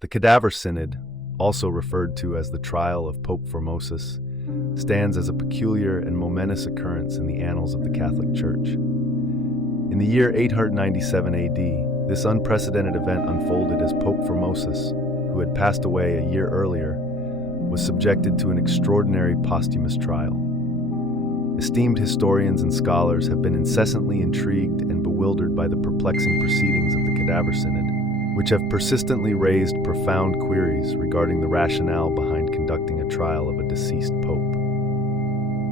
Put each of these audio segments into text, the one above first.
The Cadaver Synod, also referred to as the trial of Pope Formosus, stands as a peculiar and momentous occurrence in the annals of the Catholic Church. In the year 897 AD, this unprecedented event unfolded as Pope Formosus, who had passed away a year earlier, was subjected to an extraordinary posthumous trial. Esteemed historians and scholars have been incessantly intrigued and bewildered by the perplexing proceedings of the Cadaver Synod, which have persistently raised profound queries regarding the rationale behind conducting a trial of a deceased pope.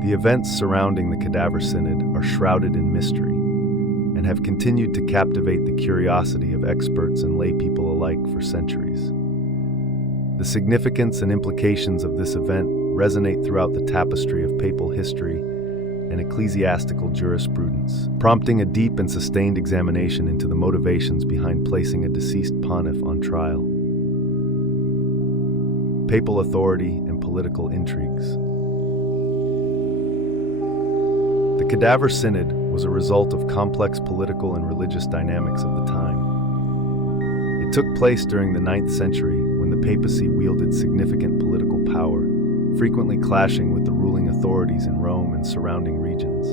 The events surrounding the Cadaver Synod are shrouded in mystery and have continued to captivate the curiosity of experts and laypeople alike for centuries. The significance and implications of this event resonate throughout the tapestry of papal history and ecclesiastical jurisprudence, prompting a deep and sustained examination into the motivations behind placing a deceased pontiff on trial. Papal authority and political intrigues. The Cadaver Synod was a result of complex political and religious dynamics of the time. It took place during the 9th century when the papacy wielded significant political power, frequently clashing with the ruling authorities in Rome and surrounding regions.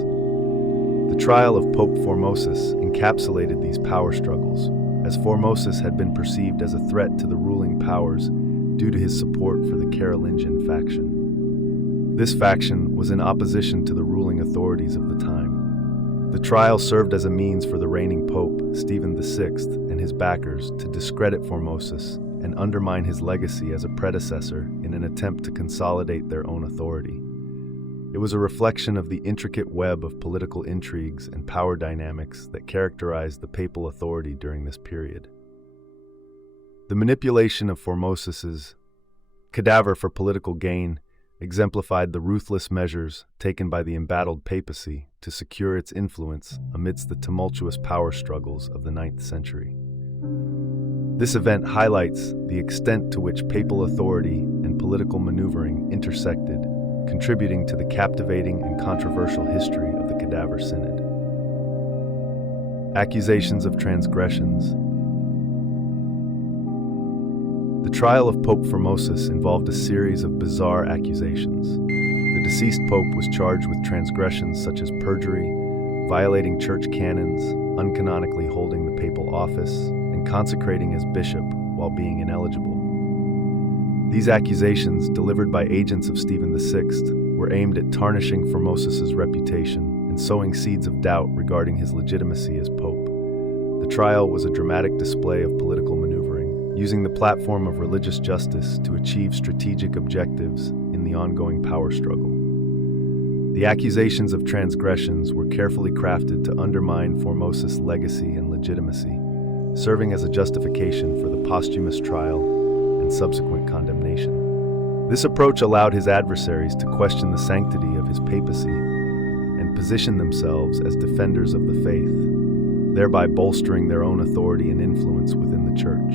The trial of Pope Formosus encapsulated these power struggles, as Formosus had been perceived as a threat to the ruling powers due to his support for the Carolingian faction. This faction was in opposition to the ruling authorities of the time. The trial served as a means for the reigning Pope, Stephen VI, and his backers to discredit Formosus and undermine his legacy as a predecessor in an attempt to consolidate their own authority. It was a reflection of the intricate web of political intrigues and power dynamics that characterized the papal authority during this period. The manipulation of Formosus's cadaver for political gain exemplified the ruthless measures taken by the embattled papacy to secure its influence amidst the tumultuous power struggles of the 9th century. This event highlights the extent to which papal authority and political maneuvering intersected, contributing to the captivating and controversial history of the Cadaver Synod. Accusations of transgressions. The trial of Pope Formosus involved a series of bizarre accusations. The deceased pope was charged with transgressions such as perjury, violating church canons, uncanonically holding the papal office, and consecrating as bishop while being ineligible. These accusations, delivered by agents of Stephen VI, were aimed at tarnishing Formosus's reputation and sowing seeds of doubt regarding his legitimacy as pope. The trial was a dramatic display of political maneuvering, using the platform of religious justice to achieve strategic objectives in the ongoing power struggle. The accusations of transgressions were carefully crafted to undermine Formosus' legacy and legitimacy, serving as a justification for the posthumous trial and subsequent condemnation. This approach allowed his adversaries to question the sanctity of his papacy and position themselves as defenders of the faith, thereby bolstering their own authority and influence within the church.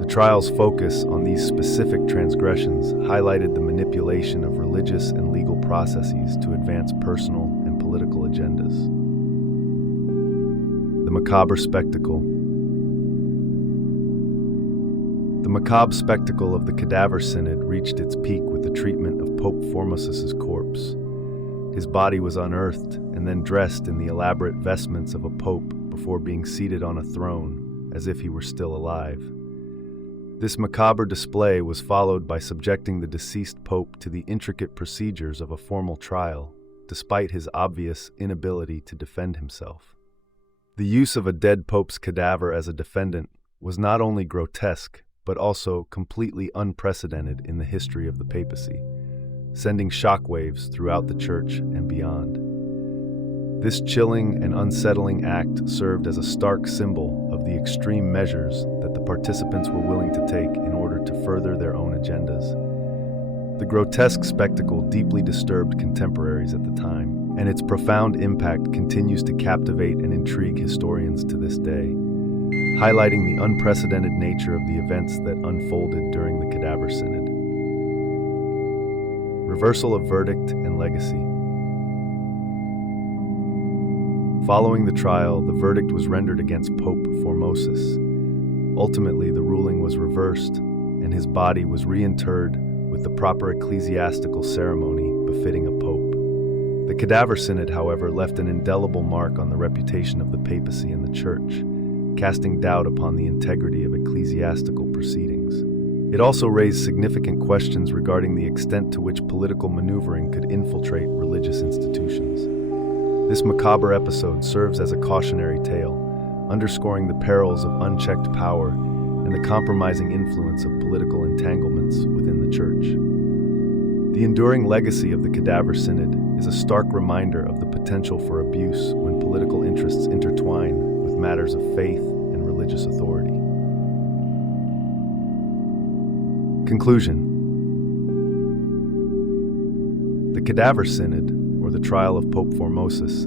The trial's focus on these specific transgressions highlighted the manipulation of religious and legal processes to advance personal and political agendas. The macabre spectacle. The macabre spectacle of the Cadaver Synod reached its peak with the treatment of Pope Formosus's corpse. His body was unearthed and then dressed in the elaborate vestments of a pope before being seated on a throne, as if he were still alive. This macabre display was followed by subjecting the deceased pope to the intricate procedures of a formal trial, despite his obvious inability to defend himself. The use of a dead pope's cadaver as a defendant was not only grotesque, but also completely unprecedented in the history of the papacy, sending shockwaves throughout the church and beyond. This chilling and unsettling act served as a stark symbol of the extreme measures that the participants were willing to take in order to further their own agendas. The grotesque spectacle deeply disturbed contemporaries at the time, and its profound impact continues to captivate and intrigue historians to this day, highlighting the unprecedented nature of the events that unfolded during the Cadaver Synod. Reversal of verdict and legacy. Following the trial, the verdict was rendered against Pope Formosus. Ultimately, the ruling was reversed, and his body was reinterred with the proper ecclesiastical ceremony befitting a pope. The Cadaver Synod, however, left an indelible mark on the reputation of the papacy and the Church, casting doubt upon the integrity of ecclesiastical proceedings. It also raised significant questions regarding the extent to which political maneuvering could infiltrate religious institutions. This macabre episode serves as a cautionary tale, underscoring the perils of unchecked power and the compromising influence of political entanglements within the Church. The enduring legacy of the Cadaver Synod is a stark reminder of the potential for abuse when political interests intertwine with matters of faith and religious authority. Conclusion. The Cadaver Synod, or the trial of Pope Formosus,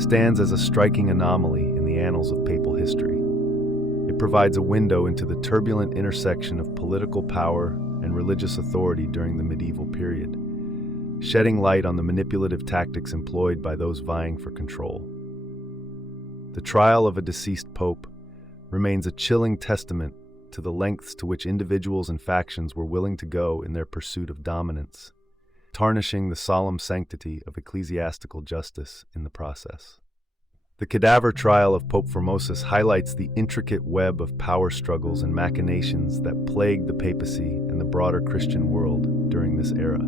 stands as a striking anomaly in the annals of papal history. It provides a window into the turbulent intersection of political power and religious authority during the medieval period, shedding light on the manipulative tactics employed by those vying for control. The trial of a deceased pope remains a chilling testament to the lengths to which individuals and factions were willing to go in their pursuit of dominance, tarnishing the solemn sanctity of ecclesiastical justice in the process. The cadaver trial of Pope Formosus highlights the intricate web of power struggles and machinations that plagued the papacy and the broader Christian world during this era.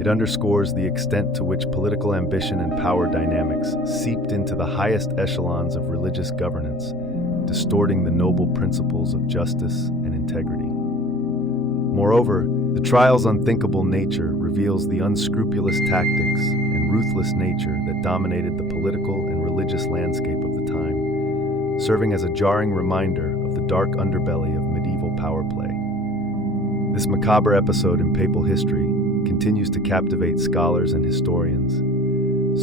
It underscores the extent to which political ambition and power dynamics seeped into the highest echelons of religious governance, distorting the noble principles of justice and integrity. Moreover, the trial's unthinkable nature reveals the unscrupulous tactics and ruthless nature that dominated the political and religious landscape of the time, serving as a jarring reminder of the dark underbelly of medieval power play. This macabre episode in papal history continues to captivate scholars and historians,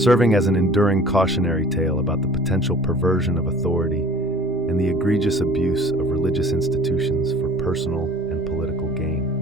serving as an enduring cautionary tale about the potential perversion of authority and the egregious abuse of religious institutions for personal and political gain.